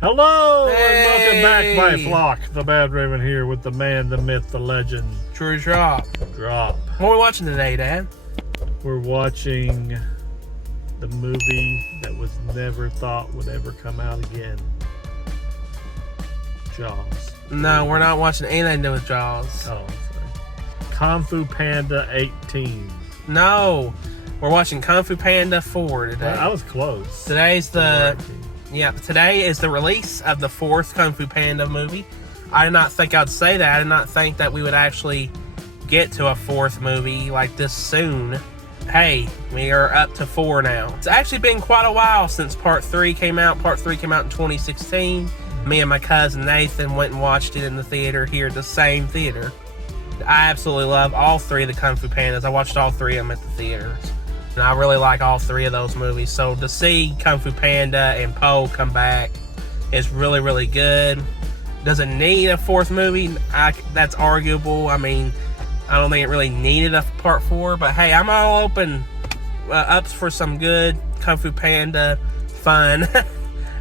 Hello, Hey. and welcome back, my flock. The Badraven here with the man, the myth, the legend. Drewdrop. Drop. What are we watching today, Dad? We're watching the movie that was never thought would ever come out again. Jaws. No, we're not watching anything to do with Jaws. Oh, sorry. Kung Fu Panda 18. No, we're watching Kung Fu Panda 4 today. I was close. Today is the release of the 4th Kung Fu Panda movie. I did not think I'd say that. I did not think that we would actually get to a 4th movie like this soon. Hey, we are up to 4 now. It's actually been quite a while since Part 3 came out. Part 3 came out in 2016. Me and my cousin Nathan went and watched it in the theater here at the same theater. I absolutely love all 3 of the Kung Fu Pandas. I watched all 3 of them at the theaters. And I really like all 3 of those movies. So to see Kung Fu Panda and Po come back is really, really good. Does it need a 4th movie? That's arguable. I mean, I don't think it really needed a Part 4. But hey, I'm all open up for some good Kung Fu Panda fun.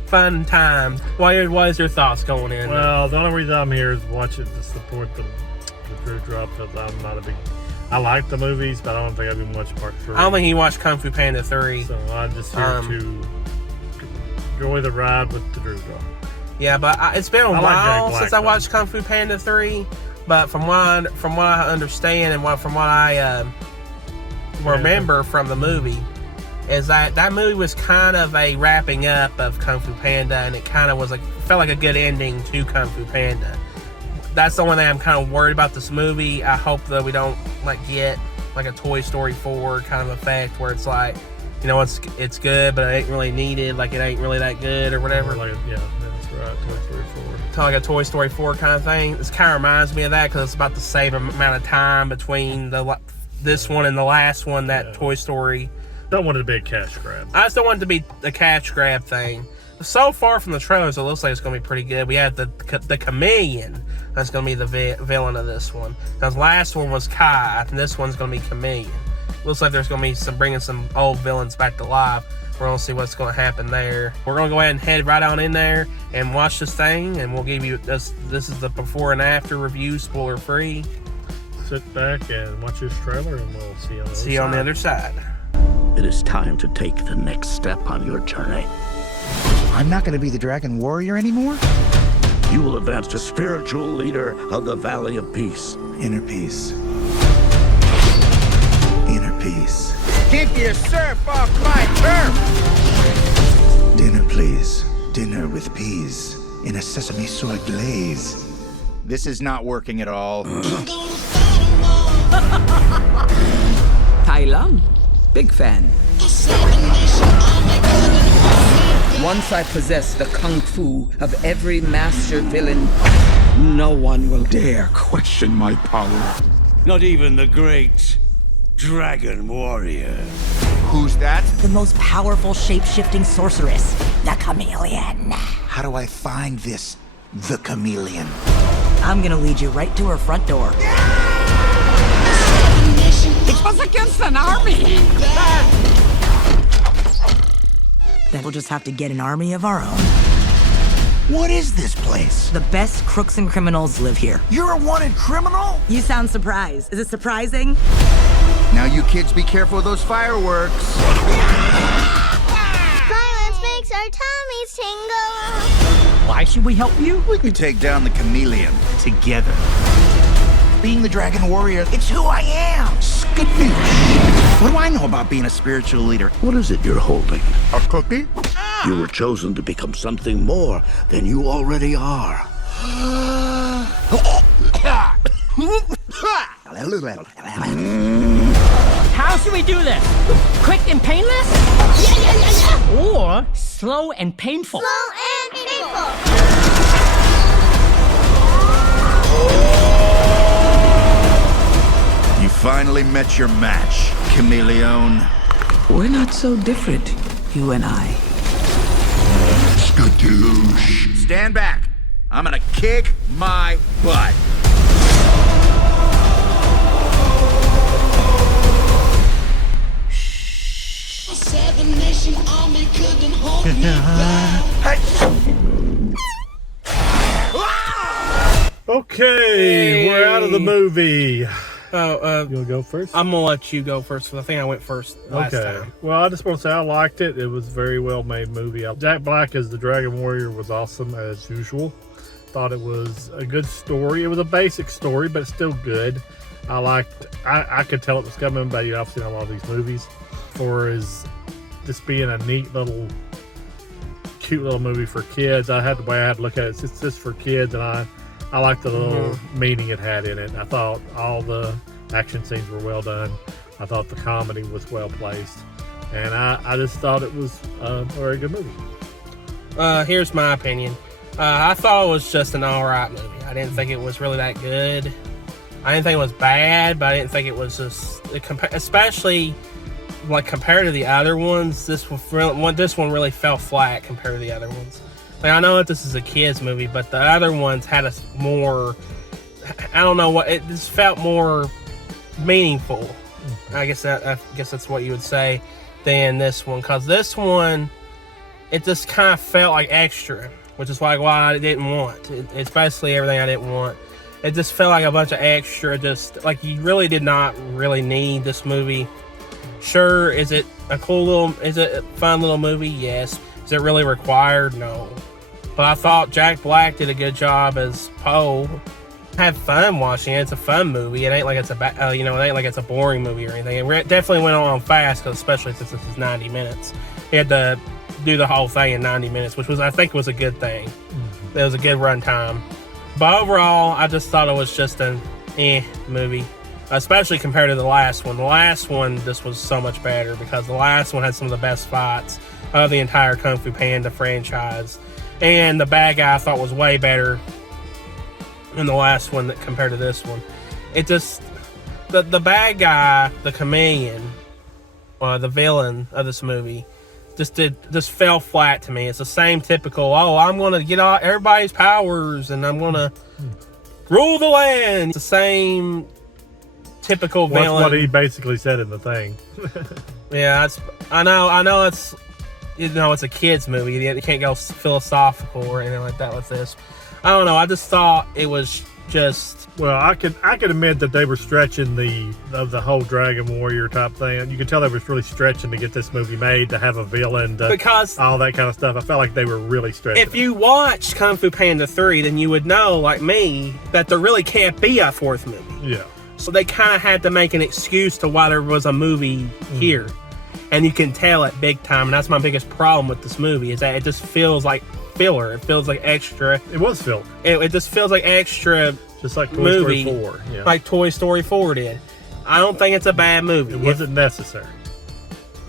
Fun times. What is your thoughts going in? Well, the only reason I'm here is watch it to support the Drewdrop, because I'm not a big... I like the movies, but I don't think I've even watched Part 3. I don't think he watched Kung Fu Panda 3. So I'm just here to enjoy the ride with the Drewdrop. Yeah, but it's been a while since I watched Kung Fu Panda 3. But from what I understand and from what I remember from the movie, is that movie was kind of a wrapping up of Kung Fu Panda, and it kind of was felt like a good ending to Kung Fu Panda. That's the one thing I'm kind of worried about this movie. I hope that we don't get like a Toy Story 4 kind of effect where it's like, it's good, but it ain't really needed. Like, it ain't really that good or whatever. Yeah, that's right. Toy Story 4. Kind of like a Toy Story 4 kind of thing. This kind of reminds me of that because it's about the same amount of time between this one and the last one. That Toy Story. Don't want it to be a cash grab. I just don't want it to be a cash grab thing. So far from the trailers, it looks like it's going to be pretty good. We have the Chameleon. That's going to be the villain of this one. Because last one was Kai, and this one's going to be Chameleon. Looks like there's going to be bringing some old villains back to life. We're going to see what's going to happen there. We're going to go ahead and head right on in there and watch this thing, and we'll give you this. This is the before and after review, spoiler free. Sit back and watch this trailer, and we'll see you on the other side. It is time to take the next step on your journey. I'm not going to be the Dragon Warrior anymore? You will advance to spiritual leader of the Valley of Peace. Inner peace. Inner peace. Keep your surf off my turf! Dinner, please. Dinner with peas in a sesame soy glaze. This is not working at all. Tai Lung, big fan. Once I possess the kung fu of every master villain, no one will dare question my power. Not even the great Dragon Warrior. Who's that? The most powerful shape-shifting sorceress, the Chameleon. How do I find the chameleon? I'm gonna lead you right to her front door. It was against an army! Then we'll just have to get an army of our own. What is this place? The best crooks and criminals live here. You're a wanted criminal? You sound surprised. Is it surprising? Now you kids be careful of those fireworks. Violence makes our tummies tingle. Why should we help you? We can take down the chameleon together. Being the Dragon Warrior, it's who I am. Skadoosh. What do I know about being a spiritual leader? What is it you're holding? A cookie? You were chosen to become something more than you already are. How should we do this? Quick and painless? Or slow and painful? Slow and painful. You finally met your match, chameleon. We're not so different, you and I. Skadoosh. Stand back. I'm gonna kick my butt. Seven Nation Army couldn't hold me down. Okay, we're out of the movie. Oh, You want to go first? I'm gonna let you go first because I think I went first last time. Well, I just want to say I liked it. It was a very well made movie. Jack Black as the Dragon Warrior was awesome as usual. Thought it was a good story. It was a basic story, but still good. I could tell it was coming, but I've seen a lot of these movies. For as just being a neat little, cute little movie for kids. The way I had to look at it. It's just for kids, and I liked the little meaning it had in it. I thought all the action scenes were well done. I thought the comedy was well placed, and I just thought it was a very good movie. Here's my opinion. I thought it was just an alright movie. I didn't think it was really that good. I didn't think it was bad, but I didn't think it was just, especially like compared to the other ones. This one really fell flat compared to the other ones. Like, I know that this is a kids movie, but the other ones had a more, I don't know what, it just felt more meaningful. I guess that's what you would say than this one, because this one, it just kind of felt like extra, which is like why I didn't want. It's basically everything I didn't want. It just felt like a bunch of extra, just like you really did not really need this movie. Sure, is it a fun little movie? Yes. Is it really required? No. But I thought Jack Black did a good job as Poe. I had fun watching it. It's a fun movie. It ain't like it's a boring movie or anything. It definitely went on fast, especially since this is 90 minutes. He had to do the whole thing in 90 minutes, which I think was a good thing. It was a good run time. But overall, I just thought it was just an movie, especially compared to the last one. The last one just was so much better because the last one had some of the best fights of the entire Kung Fu Panda franchise. And the bad guy I thought was way better in the last one compared to this one. It just, the bad guy, the chameleon, the villain of this movie, just fell flat to me. It's the same typical, I'm going to get all everybody's powers and I'm going to rule the land. It's the same typical villain. That's what he basically said in the thing. Yeah, I know it's, it's a kid's movie. You can't go philosophical or anything like that with this. I don't know. I just thought it was just... Well, I could admit that they were stretching the whole Dragon Warrior type thing. You could tell they were really stretching to get this movie made, to have a villain, because all that kind of stuff. I felt like they were really stretching. If you watch Kung Fu Panda 3, then you would know, like me, that there really can't be a fourth movie. Yeah. So they kind of had to make an excuse to why there was a movie here. And you can tell it big time. And that's my biggest problem with this movie, is that it just feels like filler. It feels like extra. It was filler. It just feels like extra. Just like Toy movie, Story 4. Yeah. Like Toy Story 4 did. I don't think it's a bad movie. It wasn't necessary.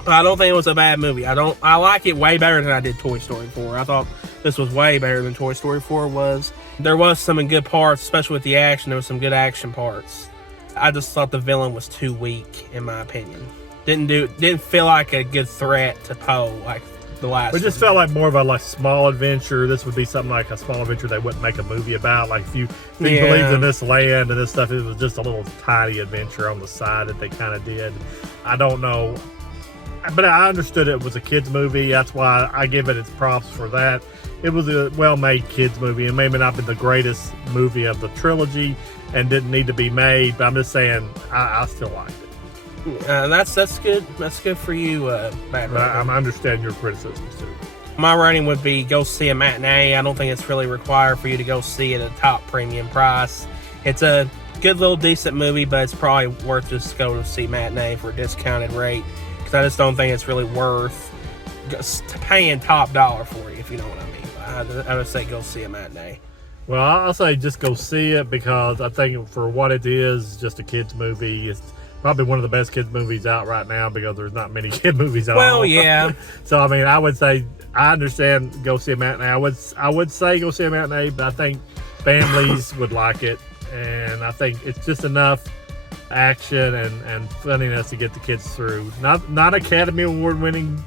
I don't think it was a bad movie. I like it way better than I did Toy Story 4. I thought this was way better than Toy Story 4 was. There was some good parts, especially with the action. There was some good action parts. I just thought the villain was too weak, in my opinion. Didn't feel like a good threat to Poe like the last. It just felt like more of a small adventure. This would be something like a small adventure they wouldn't make a movie about. Like if you believed in this land and this stuff, it was just a little tiny adventure on the side that they kind of did. I don't know, but I understood it was a kids movie. That's why I give it its props for that. It was a well-made kids movie, and maybe not been the greatest movie of the trilogy, and didn't need to be made. But I'm just saying, I still liked it. That's good. That's good for you, Badraven. I understand your criticisms too. My rating would be go see a matinee. I don't think it's really required for you to go see it at a top premium price. It's a good little decent movie, but it's probably worth just go to see matinee for a discounted rate, because I just don't think it's really worth paying top dollar for it, if you know what I mean. I would say go see a matinee. Well, I'll say just go see it, because I think for what it is, just a kids movie. It's probably one of the best kids movies out right now, because there's not many kid movies out. Well, yeah. So I mean, I would say I understand go see a matinee. I would say go see a matinee, but I think families would like it, and I think it's just enough action and funniness to get the kids through. Not Academy Award winning,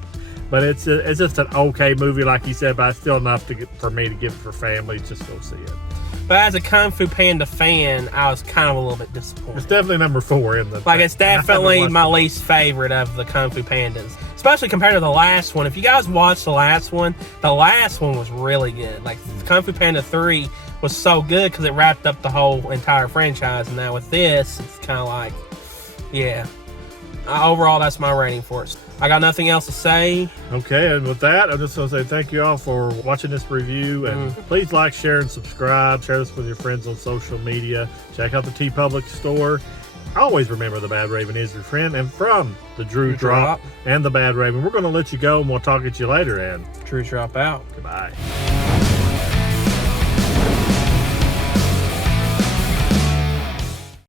but it's just an okay movie, like you said, but it's still enough for me to give it for families. Just go see it. But as a Kung Fu Panda fan, I was kind of a little bit disappointed. It's definitely number 4 in the. Like, it's definitely my least favorite of the Kung Fu Pandas. Especially compared to the last one. If you guys watched the last one was really good. Like, Kung Fu Panda 3 was so good because it wrapped up the whole entire franchise. And now with this, it's kind of like, yeah. Overall, that's my rating for it. I got nothing else to say. Okay, and with that, I'm just going to say thank you all for watching this review. And please like, share, and subscribe. Share this with your friends on social media. Check out the TeePublic store. Always remember the Badraven is your friend. And from the Drewdrop and the Badraven, we're going to let you go, and we'll talk at you later. And Drewdrop out. Goodbye.